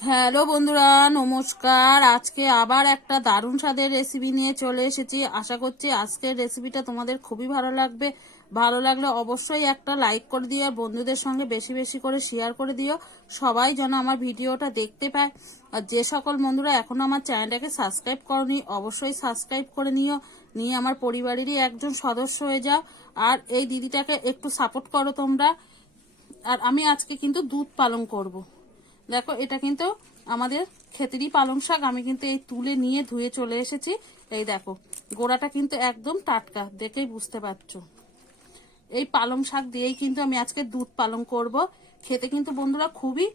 Hello বন্ধুরা, নমস্কার। আজকে আবার একটা দারুণ স্বাদের রেসিপি নিয়ে চলে এসেছি। আশা করছি আজকের রেসিপিটা তোমাদের খুবই ভালো লাগবে। ভালো লাগলে অবশ্যই একটা লাইক করে দিও আর বন্ধুদের সঙ্গে বেশি বেশি করে শেয়ার করে দিও। সবাই যেন আমার ভিডিওটা দেখতে পায়। আর যে সকল বন্ধুরা এখনও আমার চ্যানেলটাকে সাবস্ক্রাইব করনি, অবশ্যই সাবস্ক্রাইব করে নিও। নিয়ে আমার পরিবারেরই একজন সদস্য হয়ে যাও। আর এই দিদিটাকে একটু সাপোর্ট করো তোমরা। আর আমি আজকে কিন্তু দুধ পালন করব। দেখো, এটা কিন্তু আমাদের ক্ষেতেরই পালং শাক। আমি কিন্তু এই তুলে নিয়ে ধুয়ে চলে এসেছি। এই দেখো, গোড়াটা কিন্তু একদম টাটকা, দেখেই বুঝতে পারছ। এই পালং শাক দিয়েই কিন্তু আমি আজকে দুধ পালং করব। খেতে কিন্তু বন্ধুরা খুবই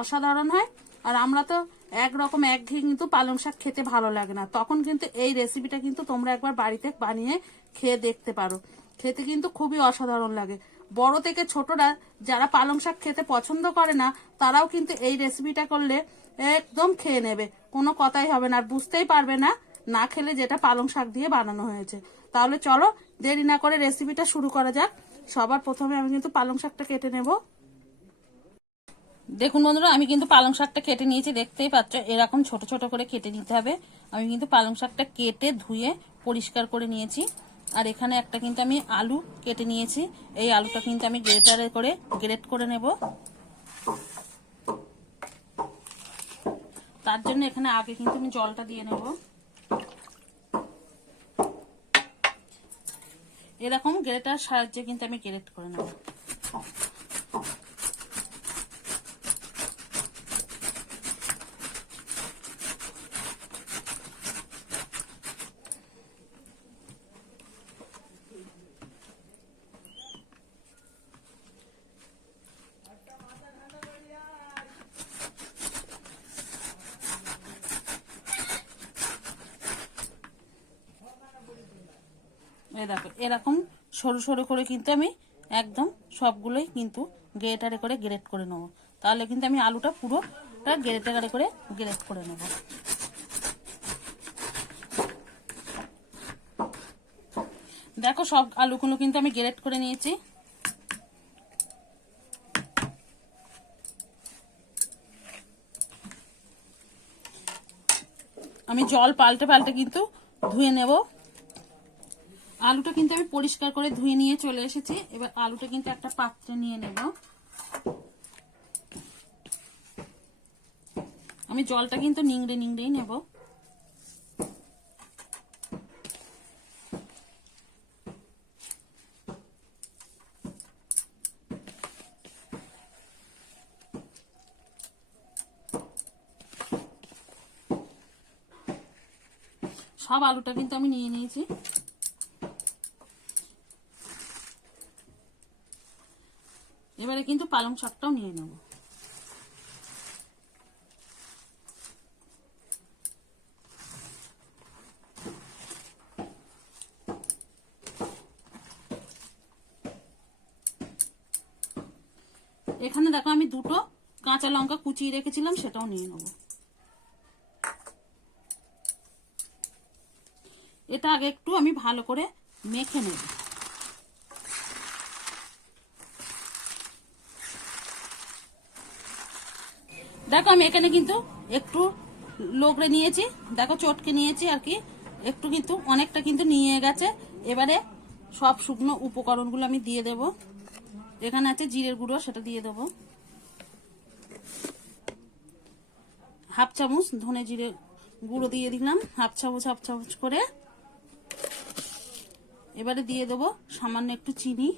অসাধারণ হয়। আর আমরা তো একরকম একঘেয়ে কিন্তু পালং শাক খেতে ভালো লাগে না। তখন কিন্তু এই রেসিপিটা কিন্তু তোমরা একবার বাড়িতে বানিয়ে খেয়ে দেখতে পারো। খেতে কিন্তু খুবই অসাধারণ লাগে। বড় থেকে ছোটরা যারা পালং শাক খেতে পছন্দ করে না, তারাও কিন্তু এই রেসিপিটা করলে একদম খেয়ে নেবে। কোনো কথাই হবে না। আর বুঝতেই পারবে না না খেলে যেটা পালং শাক দিয়ে বানানো হয়েছে। তাহলে চলো, দেরি না করে রেসিপিটা শুরু করা যাক। সবার প্রথমে আমি কিন্তু পালং শাকটা কেটে নেব। দেখুন বন্ধুরা, আমি কিন্তু পালং শাকটা কেটে নিয়েছি। দেখতেই পাচ্ছ, এরকম ছোট ছোট করে কেটে নিতে হবে। আমি কিন্তু পালং শাকটা কেটে ধুয়ে পরিষ্কার করে নিয়েছি। আর এখানে একটা কিন্তু আমি আলু কেটে নিয়েছি। এই আলুটা কিন্তু আমি গ্রেটারে করে, গ্রেট করে নেব। তার জন্য এখানে আগে কিন্তু আমি জলটা দিয়ে নেব। এরকম গ্রেটার সাহায্যে কিন্তু আমি গ্রেট করে নেব এই দেখো এরকম সরু সরু করে কিন্তু আমি একদম সবগুলোই কিন্তু গ্রেটারে করে গ্রেট করে নেব। তাহলে কিন্তু আমি আলুটা পুরোটা গ্রেটারে করে গ্রেট করে নেব। দেখো সব আলুগুলো কিন্তু আমি গ্রেট করে নিয়েছি। আমি জল পাল্টে পাল্টে কিন্তু ধুয়ে নেব। আলুটা কিন্তু আমি পরিষ্কার করে ধুয়ে নিয়ে চলে এসেছি। এবার আলুটা কিন্তু একটা পাত্রে নিয়ে নেব। আমি জলটা কিন্তু নিংড়ে নিংড়েই নেব। সব আলুটা কিন্তু আমি নিয়ে নিয়েছি। এবারে কিন্তু পালং শাকটাও নিয়ে নেব। এখানে দেখো আমি দুটো কাঁচা লঙ্কা কুচিয়ে রেখেছিলাম, সেটাও নিয়ে নেব। এটা আগে একটু আমি ভালো করে মেখে নেব। দেখো, আমি এখানে কিন্তু একটু লোকড়ে নিয়েছি। দেখো, চটকে নিয়েছি আর কি। একটু কিন্তু অনেকটা কিন্তু নিয়ে গেছে। এবারে সব শুকনো উপকরণগুলো আমি দিয়ে দেব। এখানে আছে জিরের গুঁড়ো, সেটা দিয়ে দেব। হাফ চামচ ধনে জিরে গুঁড়ো দিয়ে দিলাম। হাফ চামচ হাফ চামচ করে। এবারে দিয়ে দেবো সামান্য একটু চিনি।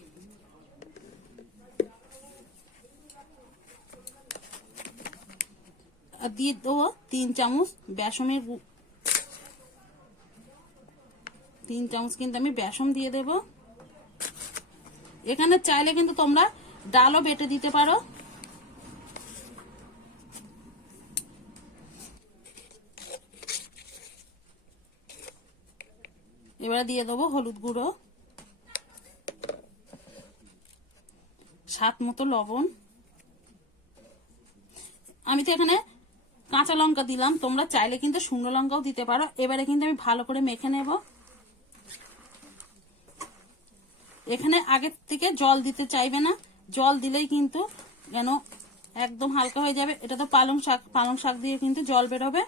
দিয়ে দেবো তিন চামচ বেসমের গু- তিন চামচ কিন্তু আমি বেসম দিয়ে দেব। এখানে চাইলে কিন্তু তোমরা ডালও বেটে দিতে পারো। এবারে দিয়ে দেবো হলুদ গুঁড়ো। স্বাদ মতো লবণ। আমি তো এখানে কাঁচা লঙ্কা দিলাম। তোমরা চাইলে কিন্তু শুকনো লঙ্কাও দিতে পারো। এবারে কিন্তু আমি ভালো করে মেখে নেব। এখানে আগের থেকে জল দিতে চাইবে না। জল দিলেই কিন্তু যেন একদম হালকা হয়ে যাবে। এটা তো পালং শাক পালং শাক দিয়ে কিন্তু জল বেরোবে।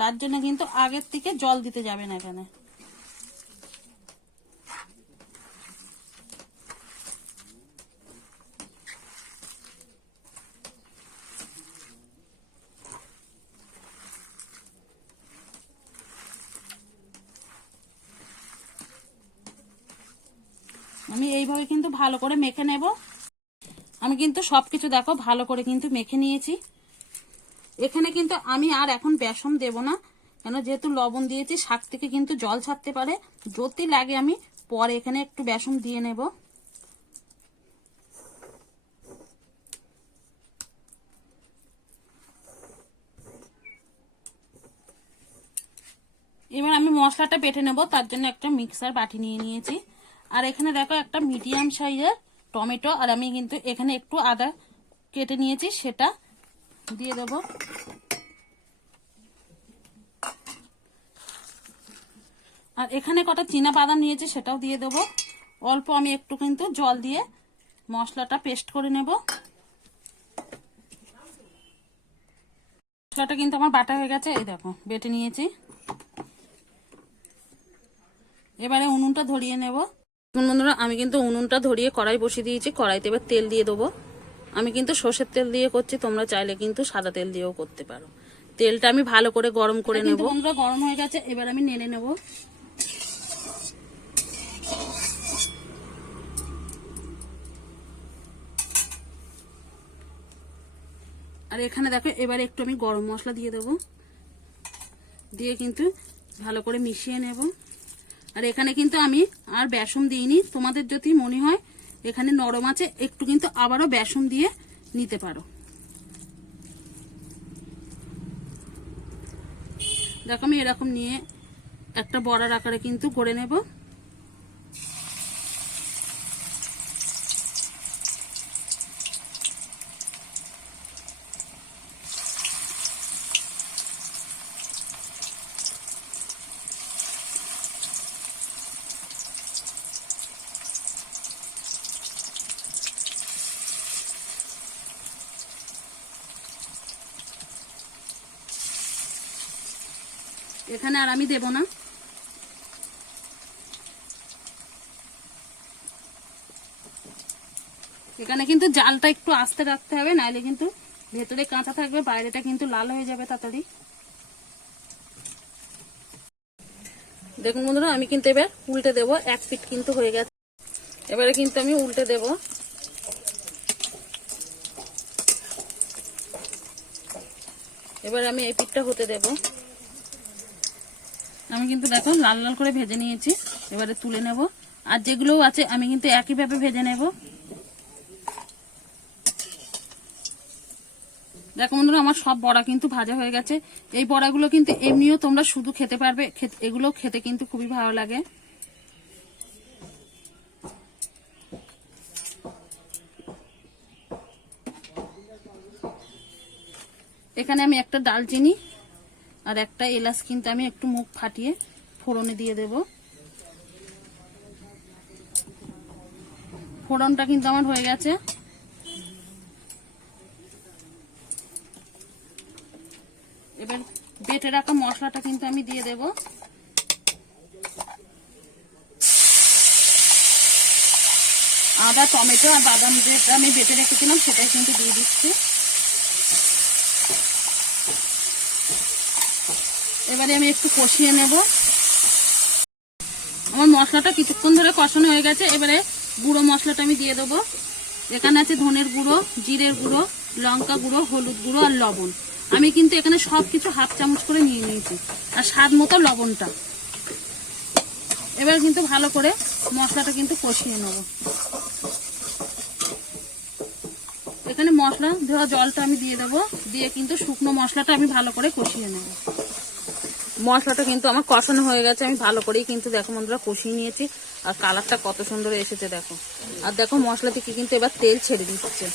তার জন্য কিন্তু আগের থেকে জল দিতে যাবে না এখানে আমি এইভাবে কিন্তু ভালো করে মেখে নেব। আমি কিন্তু সবকিছু দেখো, ভালো করে কিন্তু মেখে নিয়েছি। এখানে কিন্তু আমি আর এখন বেসন দেব না, কেন যেহেতু লবণ দিয়েছি, শাক থেকে কিন্তু জল ছাড়তে পারে। যদি লাগে আমি পরে এখানে একটু বেসন দিয়ে নেব। এবার আমি মশলাটা বেটে নেব, তার জন্য একটা মিক্সার বাটি নিয়ে নিয়েছি। আর এখানে দেখো একটা মিডিয়াম সাইজের টমেটো, আর আমি কিন্তু এখানে একটু আদা কেটে নিয়েছি, সেটা দিয়ে দেব। আর এখানে কটা চীনা বাদাম নিয়েছি, সেটাও দিয়ে দেবো। অল্প আমি একটু কিন্তু জল দিয়ে মশলাটা পেস্ট করে নেব। মশলাটা কিন্তু আমার বাটা হয়ে গেছে, এই দেখো, বেটে নিয়েছি। এবারে উনুনটা ধরিয়ে নেব। বন্ধুরা আমি কিন্তু উনুনটা ধরিয়ে কড়াই বসিয়ে দিয়েছি। কড়াইতে এবার তেল দিয়ে দেবো। আমি কিন্তু সর্ষের তেল দিয়ে করছি তোমরা চাইলে কিন্তু সাদা তেল দিয়েও করতে পারো। তেলটা আমি ভালো করে গরম করে নেব। বন্ধুরা গরম হয়ে গেছে এবার আমি নেড়ে নেব। আর এখানে দেখো এবারে একটু আমি গরম মশলা দিয়ে দেবো। দিয়ে কিন্তু ভালো করে মিশিয়ে নেব। আর এখানে কিন্তু আমি আর বেসন দিইনি। তোমাদের যদি মনে হয় এখানে নরম আছে, একটু কিন্তু আবারও বেসন দিয়ে নিতে পারো। দেখো আমি এরকম নিয়ে একটা বড়ার আকারে কিন্তু করে নেব। এখানে আর আমি দেব না। এখানে কিন্তু জালটা একটু আস্তে রাখতে হবে, নাহলে কিন্তু ভেতরে কাঁচা থাকবে, বাইরেটা কিন্তু লাল হয়ে যাবে তাড়াতাড়ি। দেখুন বন্ধুরা, আমি কিন্তু এবার উল্টে দেব, এক ফিট কিন্তু হয়ে গেছে। এবারে কিন্তু আমি উল্টে দেব। এবার আমি এই পিঠটা হতে দেব। আমি কিন্তু দেখো লাল লাল করে ভেজে নিয়েছি, এবারে তুলে নেব। আর যেগুলোও আছে, আমি কিন্তু একইভাবে ভেজে নেব। দেখো বন্ধুরা, আমার সব বড়া কিন্তু ভাজা হয়ে গেছে। এই বড়াগুলো কিন্তু এমনিও তোমরা শুধু খেতে পারবে এগুলো খেতে কিন্তু খুবই ভালো লাগে। এখানে আমি একটা ডালচিনি আর একটা এলাচ কিন্তু আমি একটু মুখ ফাটিয়ে ফোড়নে দিয়ে দেব। ফোড়নটা কিন্তু আমার হয়ে গেছে। এবার বেটে রাখা মশলাটা কিন্তু আমি দিয়ে দেব। আদা, টমেটো আর বাদাম যেটা আমি বেটে রেখেছিলাম সেটাই কিন্তু দিয়ে দিচ্ছি। এবারে আমি একটু কষিয়ে নেব। আমার মশলাটা কিছুক্ষণ ধরে কষানো হয়ে গেছে। এবারে গুঁড়ো মশলাটা আমি দিয়ে দেবো। এখানে আছে ধনের গুঁড়ো, জিরের গুঁড়ো, লঙ্কা গুঁড়ো, হলুদ গুঁড়ো আর লবণ। আমি কিন্তু এখানে সব কিছু হাফ চামচ করে নিয়ে নিয়েছি। আর স্বাদ মতো লবণটা। এবার কিন্তু ভালো করে মশলাটা কিন্তু কষিয়ে নেব। এখানে মশলা, ধোয়া জলটা আমি দিয়ে দেবো। দিয়ে কিন্তু শুকনো মশলাটা আমি ভালো করে কষিয়ে নেব। মশলাটা কিন্তু আমার কষানো হয়ে গেছে, আমি ভালো করেই কিন্তু দেখো বন্ধুরা কষিয়ে নিয়েছি। আর কালারটা কত সুন্দর এসেছে দেখো। আর দেখো মশলা থেকে কিন্তু এবার তেল ছেড়ে দিচ্ছে।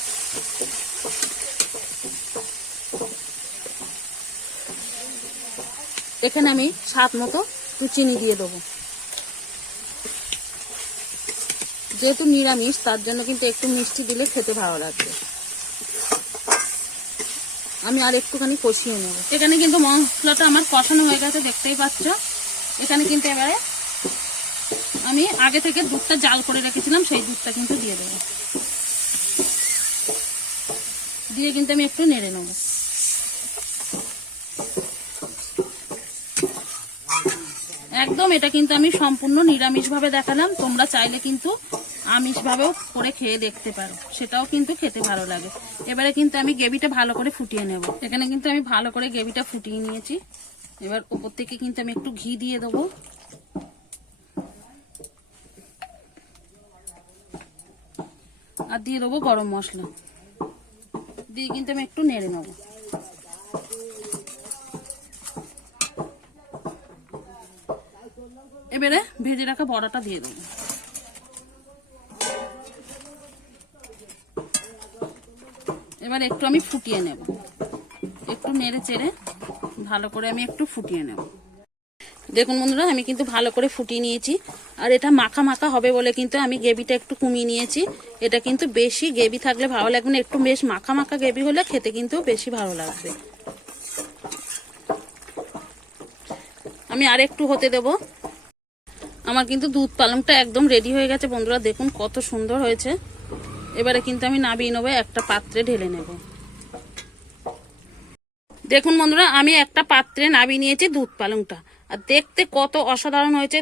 এখানে আমি স্বাদ মতো একটু চিনি দিয়ে দেবো। যেহেতু নিরামিষ, তার জন্য কিন্তু একটু মিষ্টি দিলে খেতে ভালো লাগবে। আমি আর একটুখানি কষিয়ে নেব। এখানে কিন্তু মশলাটা আমার কষানো হয়ে গেছে, দেখতেই পাচ্ছ। এখানে কিন্তু এবারে আমি আগে থেকে দুধটা জাল করে রেখেছিলাম, সেই দুধটা কিন্তু দিয়ে দেবো। দিয়ে কিন্তু আমি একটু নেড়ে নেব। একদম এটা কিন্তু আমি সম্পূর্ণ নিরামিষভাবে দেখালাম, তোমরা চাইলে কিন্তু আমিষভাবেও করে খেয়ে দেখতে পারো। সেটাও কিন্তু খেতে ভালো লাগে। এবারে কিন্তু আমি গ্রেভিটা ভালো করে ফুটিয়ে নেব। এখানে কিন্তু আমি ভালো করে গ্রেভিটা ফুটিয়ে নিয়েছি। এবার ওপর থেকে কিন্তু আমি একটু ঘি দিয়ে দেবো। আর দিয়ে দেবো গরম মশলা। দিয়ে কিন্তু আমি একটু নেড়ে নেব। এবারে ভেজে রাখা বড়াটা দিয়ে দেবো। এবার একটু আমি ফুটিয়ে নেব। একটু নেড়ে চেড়ে ভালো করে আমি একটু ফুটিয়ে নেব। দেখুন বন্ধুরা, আমি কিন্তু ভালো করে ফুটিয়ে নিয়েছি। আর এটা মাখা মাখা হবে বলে কিন্তু আমি গ্রেভিটা একটু কমিয়ে নিয়েছি। এটা কিন্তু বেশি গ্রেভি থাকলে ভালো লাগবে না। একটু বেশ মাখা মাখা গ্রেভি হলে খেতে কিন্তু বেশি ভালো লাগবে। আমি আর একটু হতে দেবো। আমার কিন্তু দুধ পালংটা একদম রেডি হয়ে গেছে বন্ধুরা। দেখুন কত সুন্দর হয়েছে। এবারে কিন্তু আমি নাবিয়ে নেব, একটা পাত্রে ঢেলে নেব। দেখুন বন্ধুরা, আমি একটা পাত্রে নাবিয়ে নিয়েছি দুধ পালংটা। আর দেখতে কত অসাধারণ হয়েছে।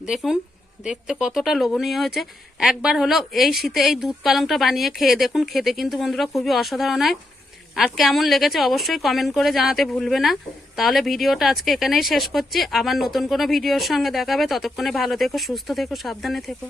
দেখুন, দেখতে কতটা লোভনীয় হয়েছে। একবার হলো এই শীতে এই দুধ পালংটা বানিয়ে খেয়ে দেখুন, খেতে কিন্তু বন্ধুরা খুবই অসাধারণ হয়। আর কেমন লেগেছে অবশ্যই কমেন্ট করে জানাতে ভুলবে না। তাহলে ভিডিওটা আজকে এখানেই শেষ করছি। আবার নতুন কোনো ভিডিওর সঙ্গে দেখাবে। ততক্ষণে ভালো থেকো, সুস্থ থেকো, সাবধানে থেকো।